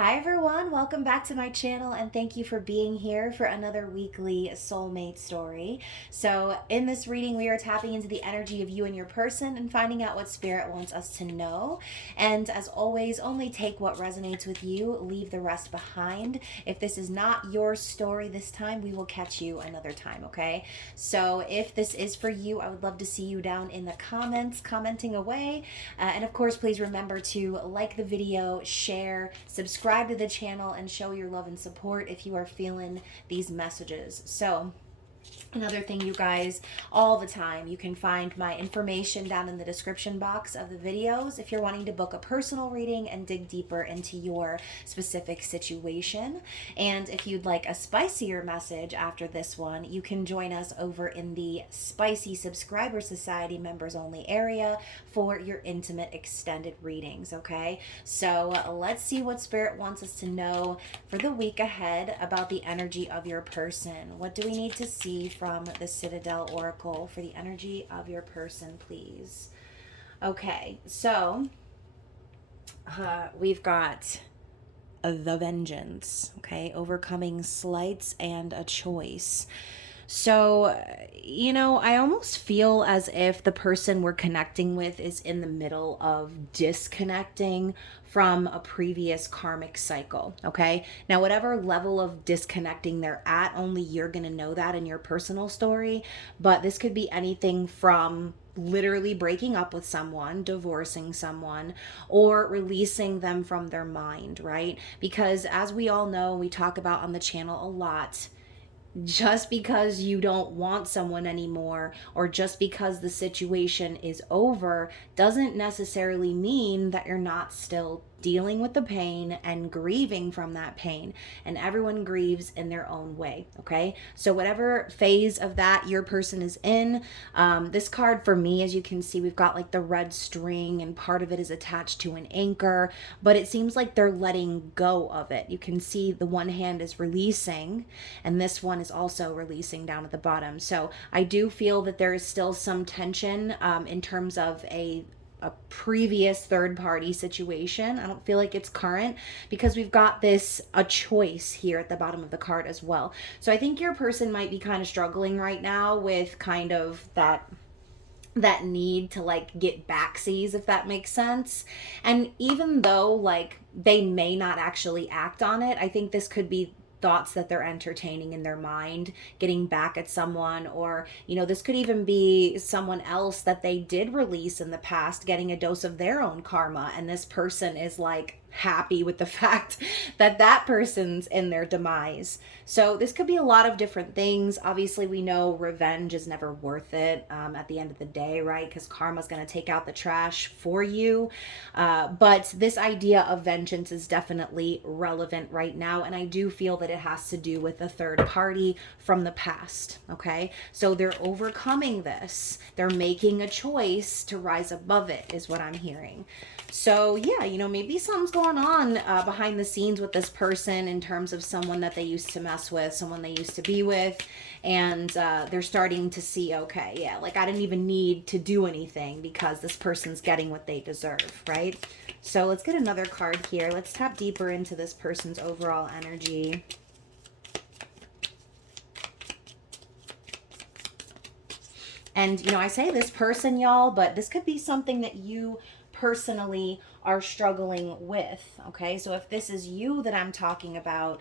Hi everyone, welcome back to my channel and thank you for being here for another weekly soulmate story. So in this reading we are tapping into the energy of you and your person and finding out what spirit wants us to know. And as always, only take what resonates with you, leave the rest behind. If this is not your story this time, we will catch you another time, okay? So if this is for you, I would love to see you down in the comments, commenting away. And of course, please remember to like the video, share, subscribe to the channel, and show your love and support if you are feeling these messages. So another thing, you guys, all the time, you can find my information down in the description box of the videos if you're wanting to book a personal reading and dig deeper into your specific situation. And if you'd like a spicier message after this one, you can join us over in the Spicy Subscriber Society members only area for your intimate extended readings, okay? So let's see what Spirit wants us to know for the week ahead about the energy of your person. What do we need to see from the Citadel Oracle for the energy of your person, please? Okay, so we've got the Vengeance, okay? Overcoming slights and a choice. So, I almost feel as if the person we're connecting with is in the middle of disconnecting from a previous karmic cycle, okay? Now, whatever level of disconnecting they're at, only you're going to know that in your personal story, but this could be anything from literally breaking up with someone, divorcing someone, or releasing them from their mind, right? Because as we all know, we talk about on the channel a lot, just because you don't want someone anymore or just because the situation is over doesn't necessarily mean that you're not still dealing with the pain and grieving from that pain. And everyone grieves in their own way, okay? So whatever phase of that your person is in, this card for me, as you can see, we've got like the red string and part of it is attached to an anchor, but it seems like they're letting go of it. You can see the one hand is releasing and this one is also releasing down at the bottom. So I do feel that there is still some tension in terms of a previous third party situation. I don't feel like it's current because we've got this a choice here at the bottom of the card as well. So I think your person might be kind of struggling right now with kind of that need to like get backsies, if that makes sense. And even though like they may not actually act on it, I think this could be thoughts that they're entertaining in their mind, getting back at someone, or this could even be someone else that they did release in the past getting a dose of their own karma, and this person is like happy with the fact that that person's in their demise. So this could be a lot of different things. Obviously, we know revenge is never worth it at the end of the day, right? Because karma's going to take out the trash for you. But this idea of vengeance is definitely relevant right now, and I do feel that it has to do with a third party from the past, okay? So they're overcoming this. They're making a choice to rise above it, is what I'm hearing. So yeah, maybe something's going on behind the scenes with this person in terms of someone that they used to mess with, someone they used to be with, and they're starting to see, okay, yeah, like I didn't even need to do anything because this person's getting what they deserve, right? So let's get another card here. Let's tap deeper into this person's overall energy. And, I say this person, y'all, but this could be something that you personally are struggling with, okay? So if this is you that I'm talking about,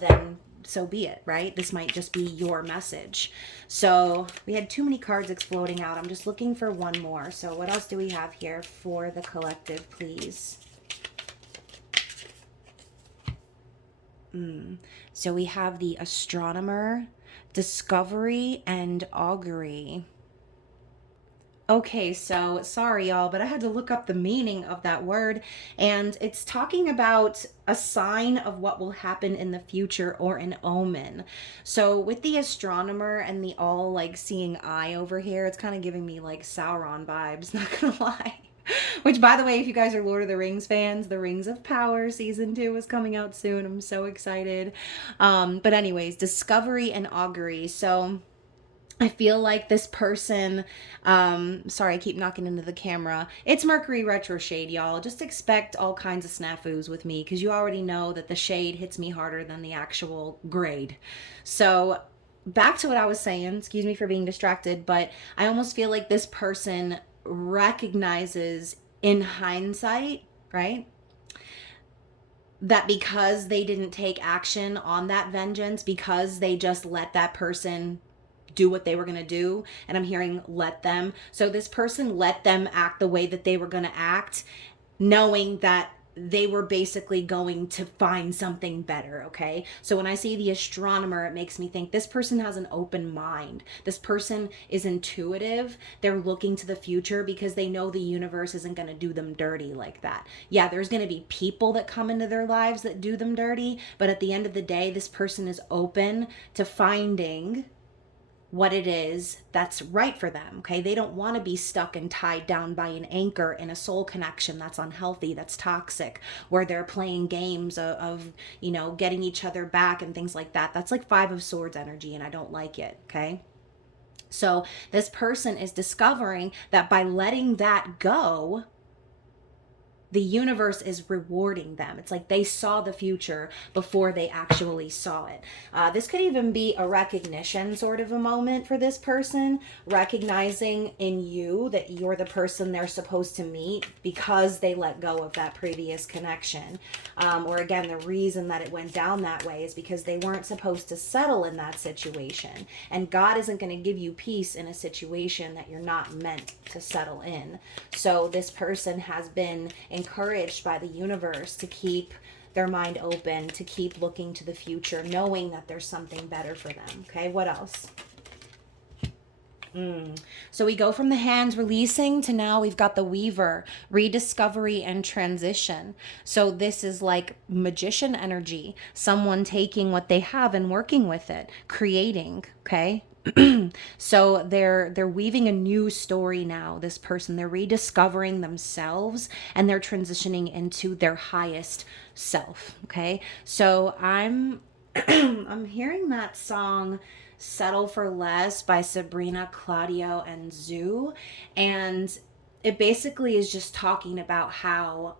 then so be it, right? This might just be your message. So we had too many cards exploding out. I'm just looking for one more. So what else do we have here for the collective, please? So we have the Astronomer, Discovery, and Augury. Okay, so sorry y'all, but I had to look up the meaning of that word, and it's talking about a sign of what will happen in the future or an omen. So with the Astronomer and the all like seeing eye over here, it's kind of giving me like Sauron vibes, not gonna lie. Which, by the way, if you guys are Lord of the Rings fans, The Rings of Power season 2 is coming out soon. I'm so excited. But anyways, Discovery and Augury. So I feel like this person, sorry, I keep knocking into the camera. It's Mercury retro shade, y'all. Just expect all kinds of snafus with me because you already know that the shade hits me harder than the actual grade. So, back to what I was saying. Excuse me for being distracted, but I almost feel like this person recognizes in hindsight, right? That because they didn't take action on that vengeance, because they just let that person do what they were going to do, and I'm hearing let them. So this person let them act the way that they were going to act, knowing that they were basically going to find something better, okay? So when I see the astronomer, it makes me think this person has an open mind. This person is intuitive. They're looking to the future because they know the universe isn't going to do them dirty like that. Yeah, there's going to be people that come into their lives that do them dirty, but at the end of the day, this person is open to finding what it is that's right for them. Okay, they don't want to be stuck and tied down by an anchor in a soul connection that's unhealthy, that's toxic, where they're playing games of getting each other back and things like that. That's like Five of Swords energy, and I don't like it. Okay, so this person is discovering that by letting that go, the universe is rewarding them. It's like they saw the future before they actually saw it. This could even be a recognition sort of a moment for this person, recognizing in you that you're the person they're supposed to meet because they let go of that previous connection. Or again, the reason that it went down that way is because they weren't supposed to settle in that situation. And God isn't going to give you peace in a situation that you're not meant to settle in. So this person has been encouraged by the universe to keep their mind open, to keep looking to the future, knowing that there's something better for them. Okay, what else? So we go from the hands releasing to now we've got the weaver, rediscovery and transition. So this is like magician energy, someone taking what they have and working with it, creating, okay? So they're weaving a new story now, this person. They're rediscovering themselves and they're transitioning into their highest self, okay? So I'm I'm hearing that song Settle for Less by Sabrina, Claudio, and Zoo. And it basically is just talking about how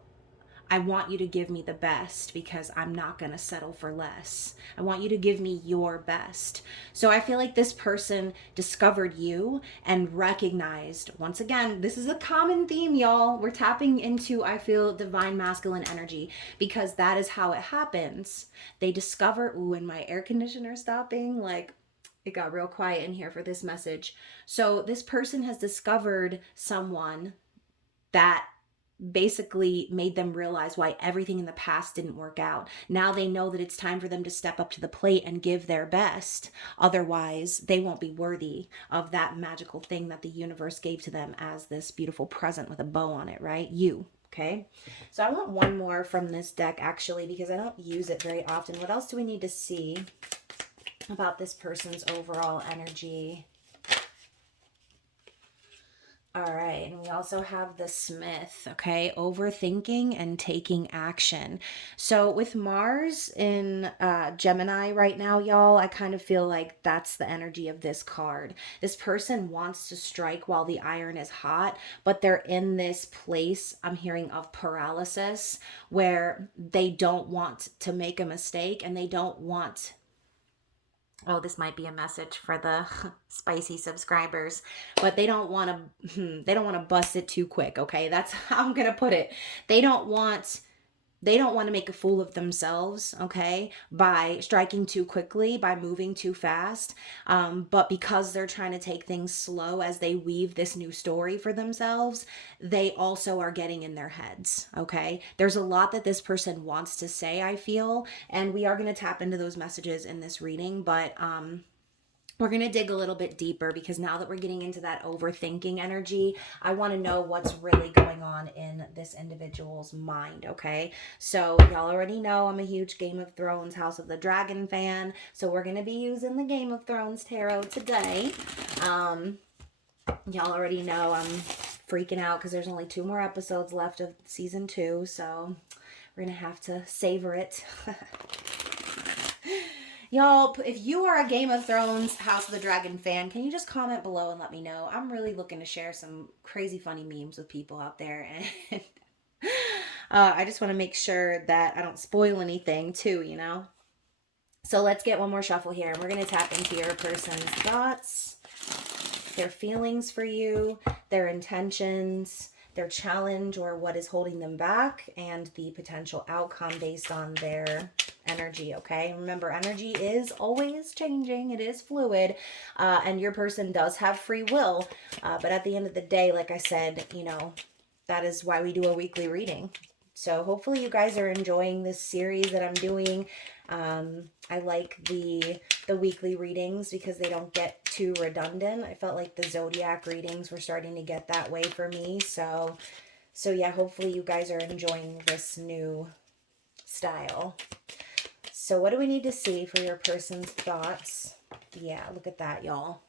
I want you to give me the best because I'm not going to settle for less. I want you to give me your best. So I feel like this person discovered you and recognized, once again, this is a common theme, y'all. We're tapping into, I feel, divine masculine energy because that is how it happens. They discover, ooh, and my air conditioner stopping, like, it got real quiet in here for this message. So this person has discovered someone that basically made them realize why everything in the past didn't work out. Now they know that it's time for them to step up to the plate and give their best. Otherwise, they won't be worthy of that magical thing that the universe gave to them as this beautiful present with a bow on it, right? You. Okay, so I want one more from this deck actually because I don't use it very often. What else do we need to see about this person's overall energy? All right, and we also have the Smith, okay? Overthinking and taking action. So with Mars in Gemini right now, y'all, I kind of feel like that's the energy of this card. This person wants to strike while the iron is hot, but they're in this place, I'm hearing, of paralysis where they don't want to make a mistake and they don't want, oh, this might be a message for the spicy subscribers, but they don't want to bust it too quick, okay? That's how I'm going to put it. They don't want to make a fool of themselves, okay, by striking too quickly, by moving too fast. But because they're trying to take things slow as they weave this new story for themselves, they also are getting in their heads, okay? There's a lot that this person wants to say, I feel, and we are going to tap into those messages in this reading, but we're going to dig a little bit deeper because now that we're getting into that overthinking energy, I want to know what's really going on in this individual's mind, okay? So y'all already know I'm a huge Game of Thrones, House of the Dragon fan, so we're going to be using the Game of Thrones tarot today. Y'all already know I'm freaking out because there's only 2 more episodes left of season 2, so we're going to have to savor it. Y'all, if you are a Game of Thrones House of the Dragon fan, can you just comment below and let me know? I'm really looking to share some crazy funny memes with people out there, and I just want to make sure that I don't spoil anything too, you know? So let's get one more shuffle here. We're going to tap into your person's thoughts, their feelings for you, their intentions, their challenge or what is holding them back, and the potential outcome based on their energy, okay? Remember, energy is always changing. It is fluid, and your person does have free will, but at the end of the day, like I said, you know, that is why we do a weekly reading. So hopefully you guys are enjoying this series that I'm doing. I like the weekly readings because they don't get too redundant. I felt like the zodiac readings were starting to get that way for me. So yeah, hopefully you guys are enjoying this new style. So what do we need to see for your person's thoughts? Yeah, look at that, y'all.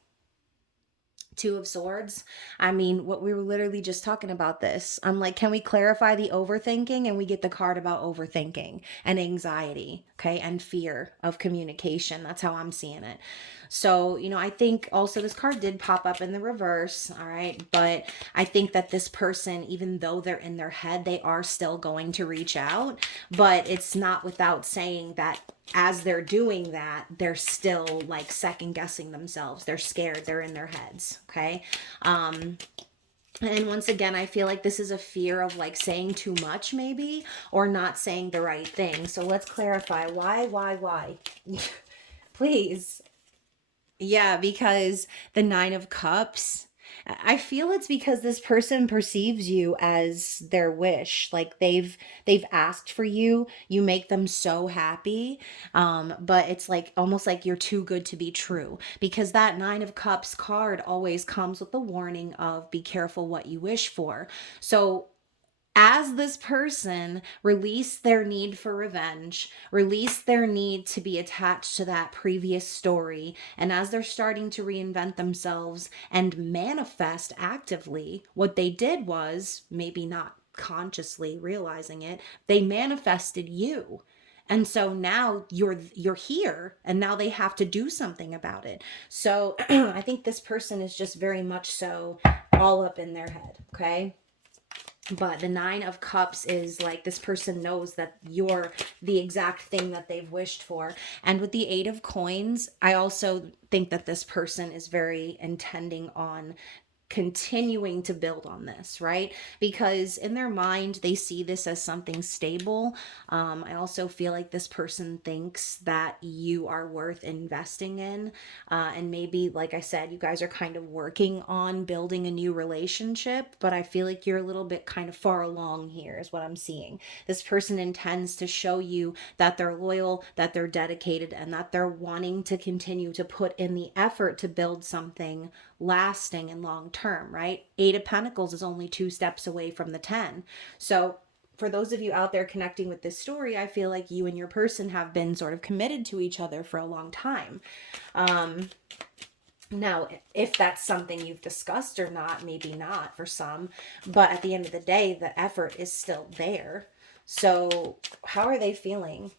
Two of Swords. I mean, what we were literally just talking about this. I'm like, can we clarify the overthinking? And we get the card about overthinking and anxiety, okay, and fear of communication. That's how I'm seeing it. So, you know, I think also this card did pop up in the reverse, all right? But I think that this person, even though they're in their head, they are still going to reach out. But it's not without saying that as they're doing that, they're still like second guessing themselves. They're scared. They're in their heads, okay? And once again, I feel like this is a fear of like saying too much maybe, or not saying the right thing. So let's clarify why? Please. Yeah, because the Nine of Cups, I feel it's because this person perceives you as their wish. Like they've asked for you, you make them so happy. But it's like almost like you're too good to be true, because that Nine of Cups card always comes with the warning of be careful what you wish for. So as this person release their need for revenge, release their need to be attached to that previous story, and as they're starting to reinvent themselves and manifest actively, what they did was, maybe not consciously realizing it, they manifested you. And so now you're here, and now they have to do something about it. So I think this person is just very much so all up in their head, okay? But the Nine of Cups is like this person knows that you're the exact thing that they've wished for. And with the Eight of Coins, I also think that this person is very intending on continuing to build on this, right? Because in their mind, they see this as something stable. I also feel like this person thinks that you are worth investing in. And maybe, like I said, you guys are kind of working on building a new relationship, but I feel like you're a little bit kind of far along here, is what I'm seeing. This person intends to show you that they're loyal, that they're dedicated, and that they're wanting to continue to put in the effort to build something lasting and long term, right? Eight of Pentacles is only 2 steps away from the 10. So for those of you out there connecting with this story, I feel like you and your person have been sort of committed to each other for a long time. Now, if that's something you've discussed or not, maybe not for some, but at the end of the day, the effort is still there. So how are they feeling?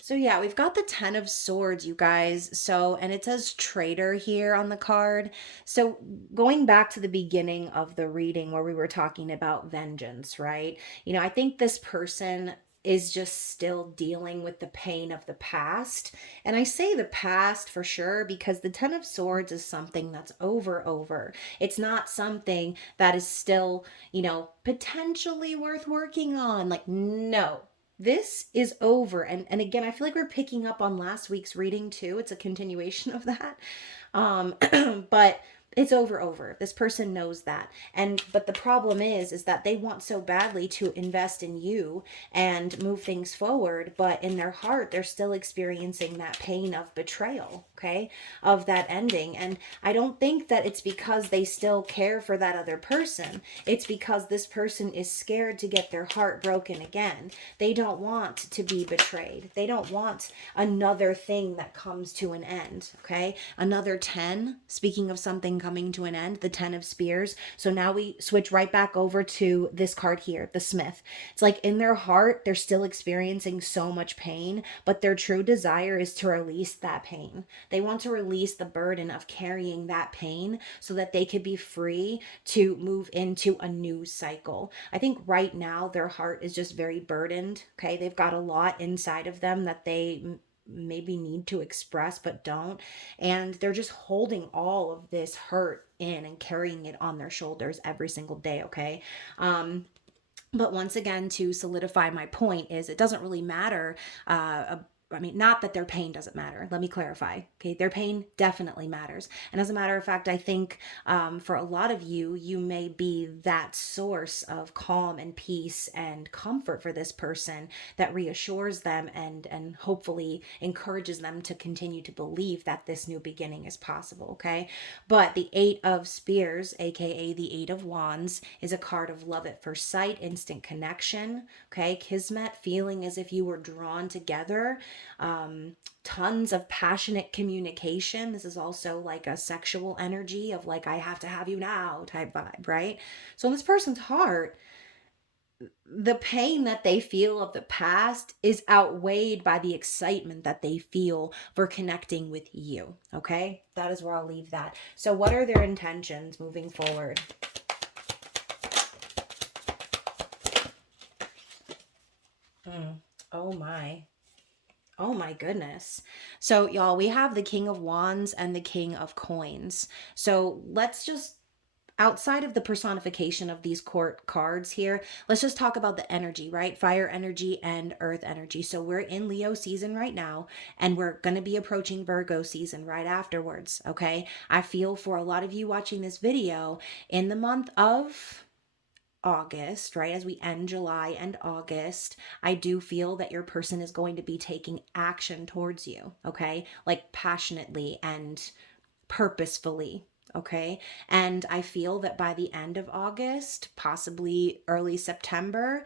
So yeah, we've got the Ten of Swords, you guys. So, and it says traitor here on the card. So going back to the beginning of the reading where we were talking about vengeance, right? You know, I think this person is just still dealing with the pain of the past. And I say the past for sure because the Ten of Swords is something that's over. It's not something that is still, you know, potentially worth working on. Like, no. This is over. And again, I feel like we're picking up on last week's reading too. It's a continuation of that. But it's over. This person knows that. But the problem is that they want so badly to invest in you and move things forward, but in their heart, they're still experiencing that pain of betrayal, okay? Of that ending. And I don't think that it's because they still care for that other person. It's because this person is scared to get their heart broken again. They don't want to be betrayed. They don't want another thing that comes to an end, okay? Another 10, speaking of something something coming to an end, the 10 of Spears. So now we switch right back over to this card here, the Smith. It's like in their heart, they're still experiencing so much pain, but their true desire is to release that pain. They want to release the burden of carrying that pain so that they could be free to move into a new cycle. I think right now their heart is just very burdened. Okay. They've got a lot inside of them that they maybe need to express but don't, and they're just holding all of this hurt in and carrying it on their shoulders every single day. Okay. But once again, to solidify my point is it doesn't really matter. I mean, not that their pain doesn't matter. Let me clarify. Okay. Their pain definitely matters. And as a matter of fact, I think for a lot of you, you may be that source of calm and peace and comfort for this person that reassures them and hopefully encourages them to continue to believe that this new beginning is possible. Okay. But the 8 of Spears, aka the 8 of Wands, is a card of love at first sight, instant connection. Okay. Kismet, feeling as if you were drawn together. Tons of passionate communication. This is also like a sexual energy of like, I have to have you now type vibe, right? So in this person's heart, the pain that they feel of the past is outweighed by the excitement that they feel for connecting with you. Okay. That is where I'll leave that. So what are their intentions moving forward? Oh my. Oh my goodness. So y'all, we have the King of Wands and the King of Coins. So let's just, outside of the personification of these court cards here, let's just talk about the energy, right? Fire energy and earth energy. So we're in Leo season right now, and we're going to be approaching Virgo season right afterwards. Okay. I feel for a lot of you watching this video in the month of August, right? As we end July and August, I do feel that your person is going to be taking action towards you, okay? Like passionately and purposefully, okay? And I feel that by the end of August, possibly early September,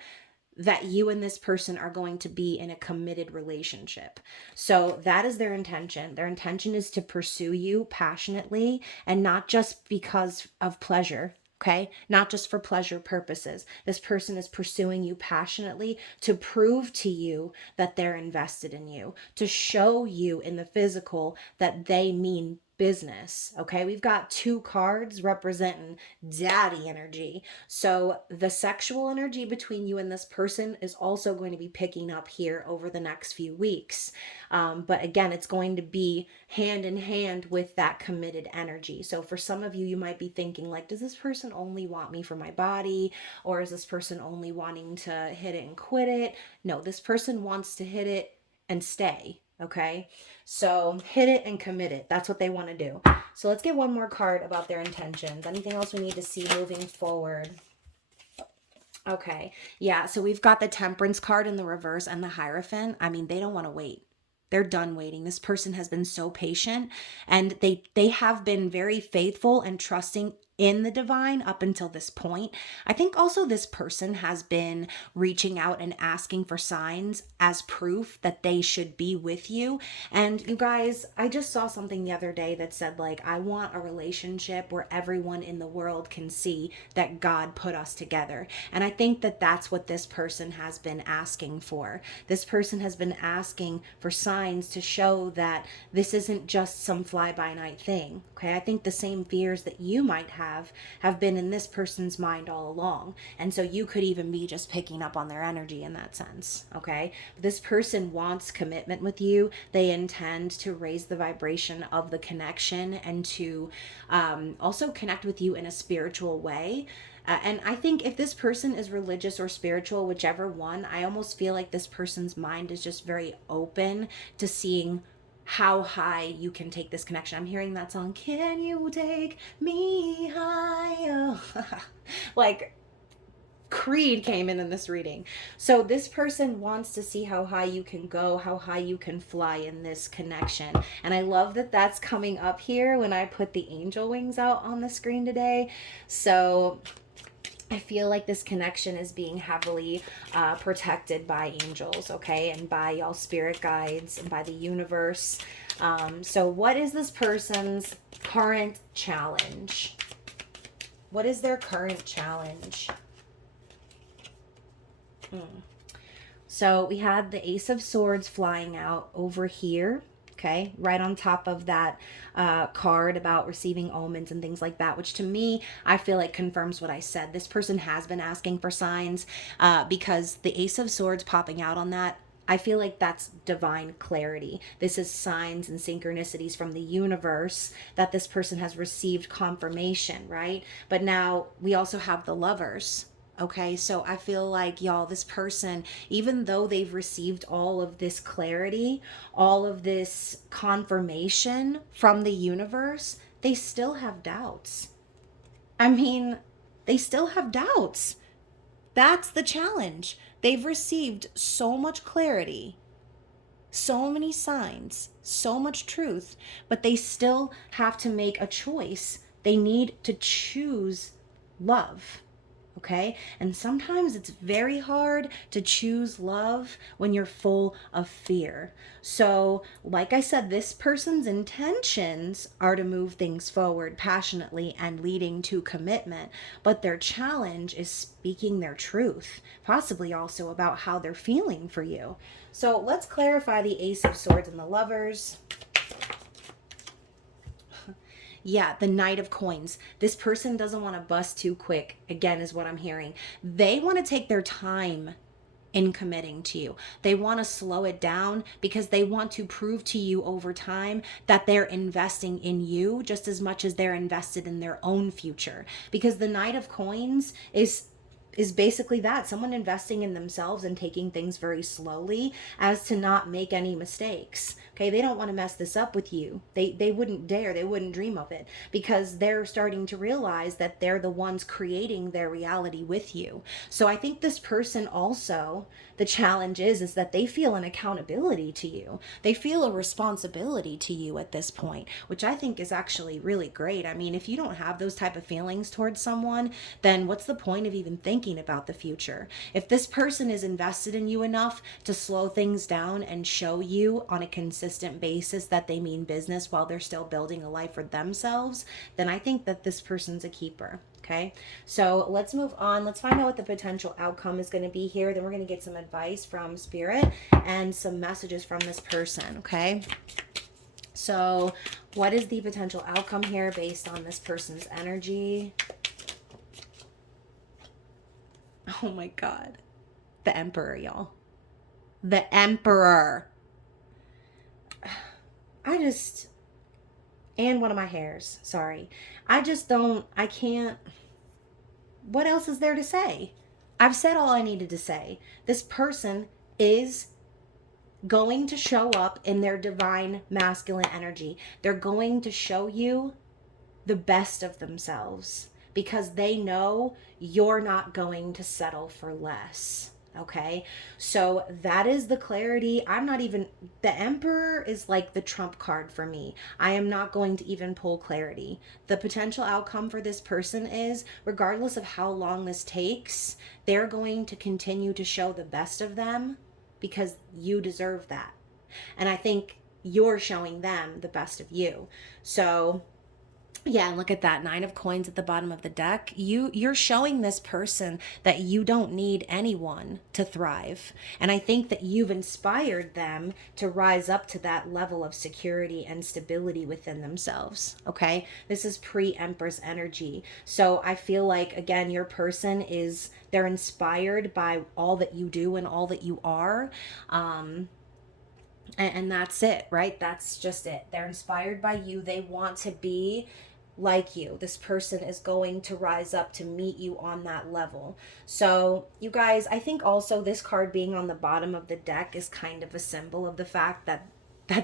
that you and this person are going to be in a committed relationship. So that is their intention. Their intention is to pursue you passionately and not just because of pleasure. Okay, not just for pleasure purposes. This person is pursuing you passionately to prove to you that they're invested in you, to show you in the physical that they mean business. Okay, we've got 2 cards representing daddy energy. So the sexual energy between you and this person is also going to be picking up here over the next few weeks. But again, it's going to be hand in hand with that committed energy. So for some of you, you might be thinking like, does this person only want me for my body? Or is this person only wanting to hit it and quit it? No, this person wants to hit it and stay. Okay, so hit it and commit it. That's what they want to do. So let's get one more card about their intentions. Anything else we need to see moving forward? Okay, yeah, so we've got the Temperance card in the reverse and the Hierophant. I mean, they don't want to wait. They're done waiting. This person has been so patient, and they have been very faithful and trusting in the divine up until this point. I think also this person has been reaching out and asking for signs as proof that they should be with you. And you guys, I just saw something the other day that said like, I want a relationship where everyone in the world can see that God put us together. And I think that that's what this person has been asking for. This person has been asking for signs to show that this isn't just some fly-by-night thing. Okay, I think the same fears that you might have been in this person's mind all along. And so you could even be just picking up on their energy in that sense. Okay, this person wants commitment with you. They intend to raise the vibration of the connection and to also connect with you in a spiritual way. And I think if this person is religious or spiritual, whichever one, I almost feel like this person's mind is just very open to seeing how high you can take this connection. I'm hearing that song, Can You Take Me Higher? Like Creed came in this reading. So this person wants to see how high you can go, how high you can fly in this connection. And I love that that's coming up here when I put the angel wings out on the screen today. So I feel like this connection is being heavily protected by angels, okay, and by y'all spirit guides and by the universe. So what is this person's current challenge? What is their current challenge? So we had the Ace of Swords flying out over here, okay, right on top of that card about receiving omens and things like that, which to me, I feel like confirms what I said. This person has been asking for signs because the Ace of Swords popping out on that, I feel like that's divine clarity. This is signs and synchronicities from the universe that this person has received confirmation, right? But now we also have the Lovers. Okay, so I feel like, y'all, this person, even though they've received all of this clarity, all of this confirmation from the universe, they still have doubts. I mean, they still have doubts. That's the challenge. They've received so much clarity, so many signs, so much truth, but they still have to make a choice. They need to choose love. Okay? And sometimes it's very hard to choose love when you're full of fear. So, like I said, this person's intentions are to move things forward passionately and leading to commitment, but their challenge is speaking their truth, possibly also about how they're feeling for you. So, let's clarify the Ace of Swords and the Lovers. Yeah, the Knight of Coins. This person doesn't want to bust too quick, again, is what I'm hearing. They want to take their time in committing to you. They want to slow it down because they want to prove to you over time that they're investing in you just as much as they're invested in their own future. Because the Knight of Coins is basically that, someone investing in themselves and taking things very slowly as to not make any mistakes. Okay, they don't want to mess this up with you. They wouldn't dare, they wouldn't dream of it because they're starting to realize that they're the ones creating their reality with you. So I think this person also, the challenge is that they feel an accountability to you. They feel a responsibility to you at this point, which I think is actually really great. I mean, if you don't have those type of feelings towards someone, then what's the point of even thinking about the future? If this person is invested in you enough to slow things down and show you on a consistent basis that they mean business while they're still building a life for themselves, then I think that this person's a keeper. Okay, so let's move on. Let's find out what the potential outcome is going to be here. Then we're going to get some advice from Spirit and some messages from this person. Okay, so what is the potential outcome here based on this person's energy? Oh my God. The Emperor, y'all. The Emperor. And one of my hairs. Sorry. I can't. What else is there to say? I've said all I needed to say. This person is going to show up in their divine masculine energy. They're going to show you the best of themselves because they know you're not going to settle for less. Okay, so that is the clarity. The Emperor is like the trump card for me. I am not going to even pull clarity. The potential outcome for this person is, regardless of how long this takes, they're going to continue to show the best of them because you deserve that. And I think you're showing them the best of you. So yeah, and look at that Nine of Coins at the bottom of the deck. You're showing this person that you don't need anyone to thrive. And I think that you've inspired them to rise up to that level of security and stability within themselves. Okay? This is pre-Empress energy. So I feel like, again, your person they're inspired by all that you do and all that you are. And that's it, right? That's just it. They're inspired by you. They want to be like you. This person is going to rise up to meet you on that level. So you guys, I think also this card being on the bottom of the deck is kind of a symbol of the fact that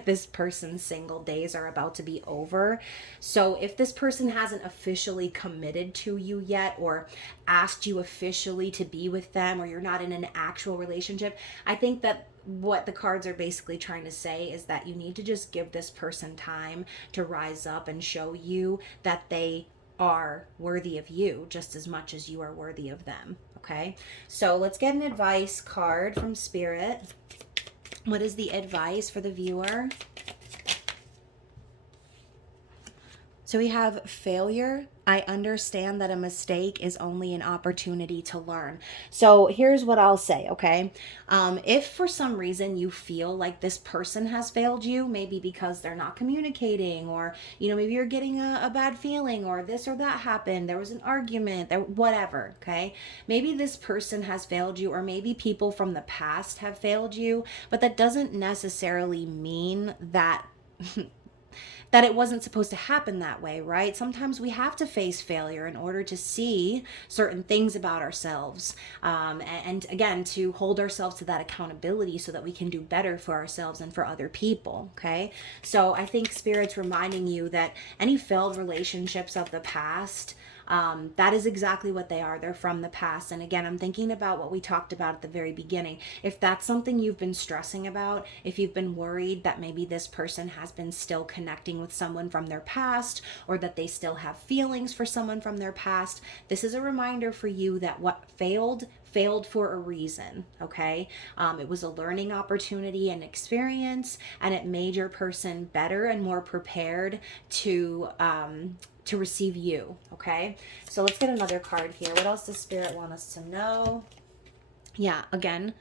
this person's single days are about to be over. So if this person hasn't officially committed to you yet or asked you officially to be with them, or you're not in an actual relationship, I think that what the cards are basically trying to say is that you need to just give this person time to rise up and show you that they are worthy of you just as much as you are worthy of them. Okay, so let's get an advice card from Spirit. What is the advice for the viewer? So we have failure. I understand that a mistake is only an opportunity to learn. So here's what I'll say, okay? If for some reason you feel like this person has failed you, maybe because they're not communicating, or, maybe you're getting a bad feeling, or this or that happened, there was an argument, whatever, okay? Maybe this person has failed you, or maybe people from the past have failed you, but that doesn't necessarily mean that that it wasn't supposed to happen that way, right? Sometimes we have to face failure in order to see certain things about ourselves. And again, to hold ourselves to that accountability so that we can do better for ourselves and for other people, okay? So I think Spirit's reminding you that any failed relationships of the past, that is exactly what they are. They're from the past. And again, I'm thinking about what we talked about at the very beginning. If that's something you've been stressing about, if you've been worried that maybe this person has been still connecting with someone from their past, or that they still have feelings for someone from their past, this is a reminder for you that what failed for a reason, okay? It was a learning opportunity and experience, and it made your person better and more prepared to receive you, okay? So let's get another card here. What else does Spirit want us to know? Yeah, again,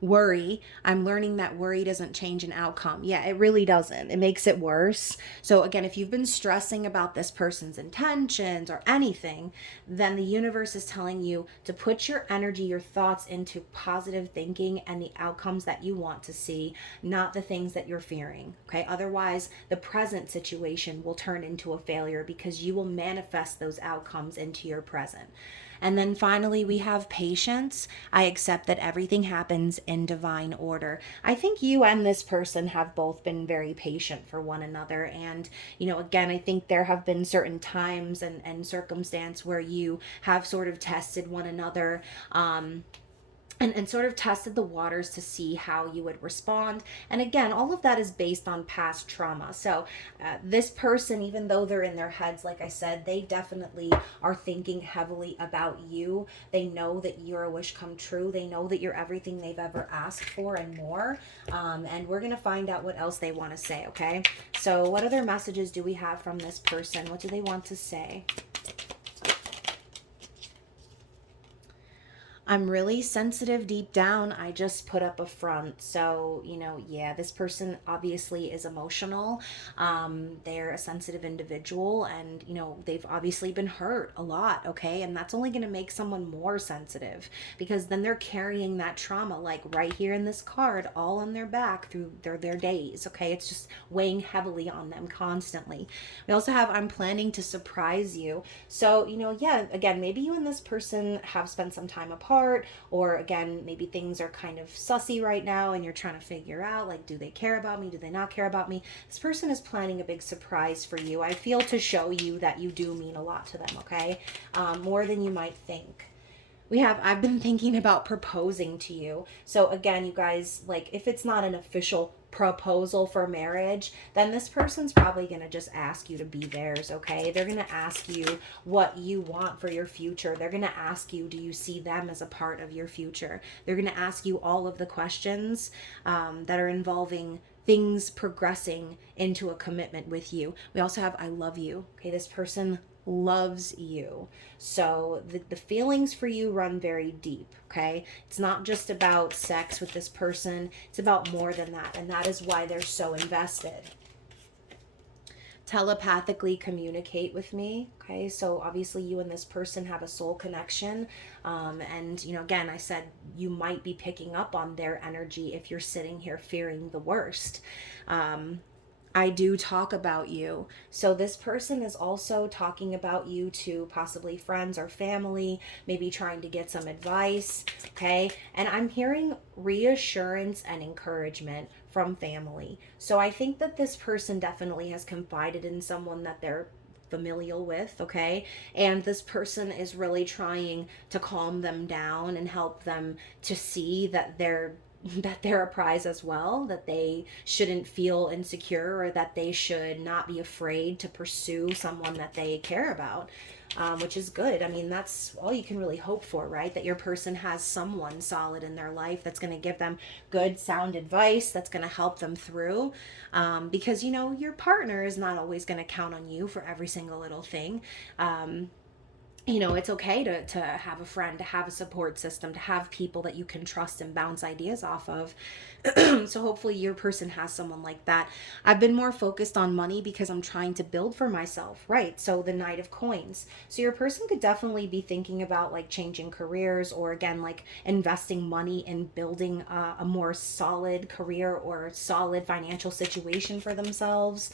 worry. I'm learning that worry doesn't change an outcome. Yeah, it really doesn't. It makes it worse. So again, if you've been stressing about this person's intentions or anything, then the universe is telling you to put your energy, your thoughts into positive thinking and the outcomes that you want to see, not the things that you're fearing. Okay? Otherwise, the present situation will turn into a failure because you will manifest those outcomes into your present. And then finally, we have patience. I accept that everything happens in divine order. I think you and this person have both been very patient for one another. And, again, I think there have been certain times and circumstance where you have sort of tested one another. And sort of tested the waters to see how you would respond. And again, all of that is based on past trauma. So this person, even though they're in their heads, like I said, they definitely are thinking heavily about you. They know that you're a wish come true. They know that you're everything they've ever asked for and more. And we're going to find out what else they want to say, okay? So what other messages do we have from this person? What do they want to say? I'm really sensitive deep down. I just put up a front. So, yeah, this person obviously is emotional. They're a sensitive individual, and, they've obviously been hurt a lot, okay? And that's only going to make someone more sensitive, because then they're carrying that trauma, like right here in this card, all on their back through their days, okay? It's just weighing heavily on them constantly. We also have, I'm planning to surprise you. So, yeah, again, maybe you and this person have spent some time apart, or again, maybe things are kind of sussy right now and you're trying to figure out, like, do they care about me? Do they not care about me? This person is planning a big surprise for you. I feel to show you that you do mean a lot to them, okay? More than you might think. I've been thinking about proposing to you. So again, you guys, like, if it's not an official proposal for marriage, then this person's probably going to just ask you to be theirs, okay? They're going to ask you what you want for your future. They're going to ask you, do you see them as a part of your future? They're going to ask you all of the questions that are involving things progressing into a commitment with you. We also have, I love you, okay? This person loves you. So the feelings for you run very deep, okay? It's not just about sex with this person. It's about more than that. And that is why they're so invested. Telepathically communicate with me, okay? So obviously you and this person have a soul connection. And, again, I said you might be picking up on their energy if you're sitting here fearing the worst. I do talk about you. So this person is also talking about you to possibly friends or family, maybe trying to get some advice, okay? And I'm hearing reassurance and encouragement from family. So I think that this person definitely has confided in someone that they're familial with, okay? And this person is really trying to calm them down and help them to see that they're that they're a prize as well, that they shouldn't feel insecure, or that they should not be afraid to pursue someone that they care about, which is good. I mean, that's all you can really hope for, right? That your person has someone solid in their life that's going to give them good, sound advice, that's going to help them through. Because, you know, your partner is not always going to count on you for every single little thing. You know, it's okay to have a friend, to have a support system, to have people that you can trust and bounce ideas off of. So hopefully your person has someone like that. I've been more focused on money because I'm trying to build for myself, right? So the Knight of Coins. So your person could definitely be thinking about like changing careers, or again, like investing money in building a more solid career or solid financial situation for themselves.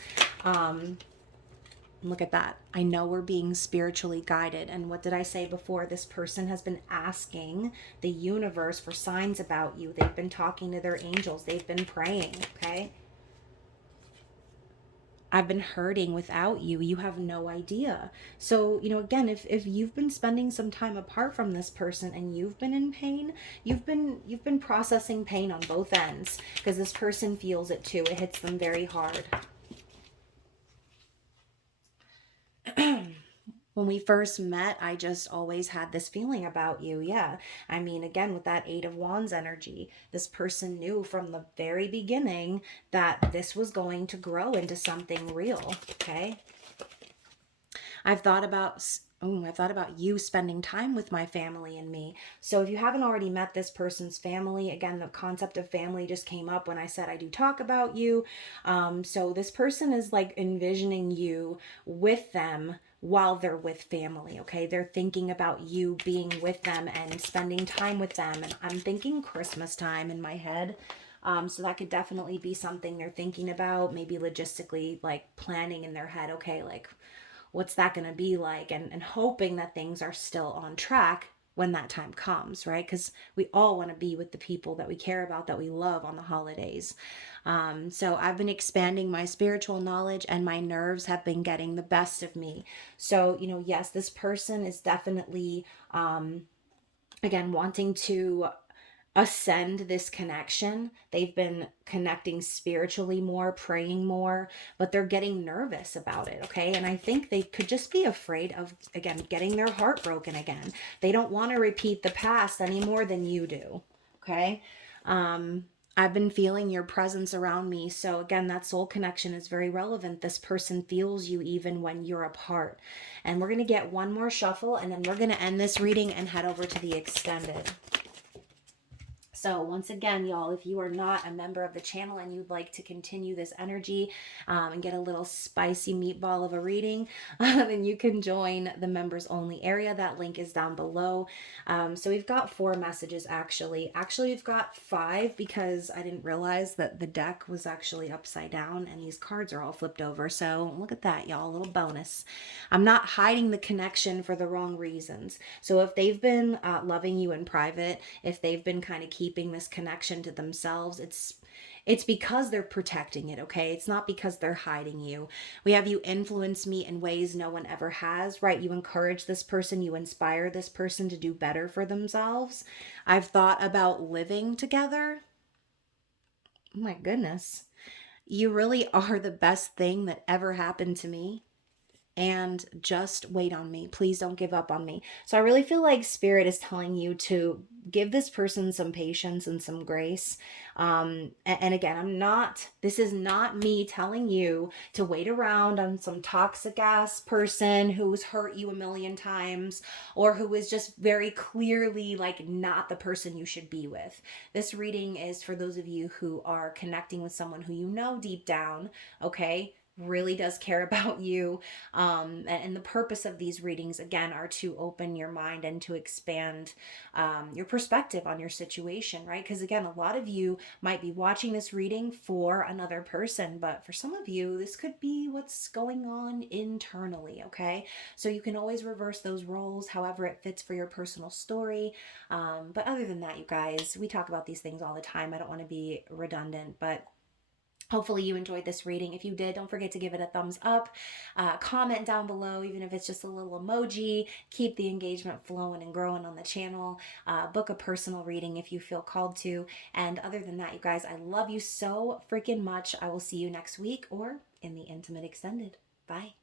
Look at that. I know we're being spiritually guided. And what did I say before? This person has been asking the universe for signs about you. They've been talking to their angels. They've been praying, okay? I've been hurting without you. You have no idea. So, you know, again, if you've been spending some time apart from this person and you've been in pain, you've been processing pain on both ends, because this person feels it too. It hits them very hard. When we first met, I just always had this feeling about you. Yeah. I mean, again, with that Eight of Wands energy, this person knew from the very beginning that this was going to grow into something real. Okay. I've thought about I've thought about you spending time with my family and me. So if you haven't already met this person's family, again, the concept of family just came up when I said I do talk about you. So this person is like envisioning you with them while they're with family, okay? They're thinking about you being with them and spending time with them. And I'm thinking Christmas time in my head. So that could definitely be something they're thinking about, maybe logistically, like planning in their head, okay, like what's that going to be like, and hoping that things are still on track when that time comes, right? Because we all want to be with the people that we care about, that we love on the holidays. So I've been expanding my spiritual knowledge, and my nerves have been getting the best of me. So, you know, yes, this person is definitely, again, wanting to ascend this connection. They've been connecting spiritually more, praying more, but they're getting nervous about it, okay? And I think they could just be afraid of, again, getting their heart broken again. They don't want to repeat the past any more than you do, okay? I've been feeling your presence around me. So again, that soul connection is very relevant. This person feels you even when you're apart. And we're going to get one more shuffle, and then we're going to end this reading and head over to the extended. So once again, y'all, if you are not a member of the channel and you'd like to continue this energy and get a little spicy meatball of a reading, then you can join the members only area. That link is down below. So we've got 4 messages actually. Actually, we've got 5 because I didn't realize that the deck was actually upside down and these cards are all flipped over. So look at that, y'all, a little bonus. I'm not hiding the connection for the wrong reasons. So if they've been loving you in private, if they've been kind of keeping this connection to themselves, it's because they're protecting it, okay? It's not because they're hiding you. We have you influence me in ways no one ever has, right? You encourage this person, you inspire this person to do better for themselves. I've thought about living together. Oh my goodness. You really are the best thing that ever happened to me, and just wait on me. Please don't give up on me. So I really feel like Spirit is telling you to give this person some patience and some grace. And again, this is not me telling you to wait around on some toxic ass person who's hurt you a million times, or who is just very clearly like not the person you should be with. This reading is for those of you who are connecting with someone who you know deep down, okay, really does care about you. And the purpose of these readings, again, are to open your mind and to expand your perspective on your situation, right? Because again, a lot of you might be watching this reading for another person, but for some of you, this could be what's going on internally, okay? So you can always reverse those roles however it fits for your personal story. But other than that, you guys, we talk about these things all the time. I don't want to be redundant, but Hopefully you enjoyed this reading. If you did, don't forget to give it a thumbs up. Comment down below, even if it's just a little emoji. Keep the engagement flowing and growing on the channel. Book a personal reading if you feel called to. And other than that, you guys, I love you so freaking much. I will see you next week or in the Intimate Extended. Bye.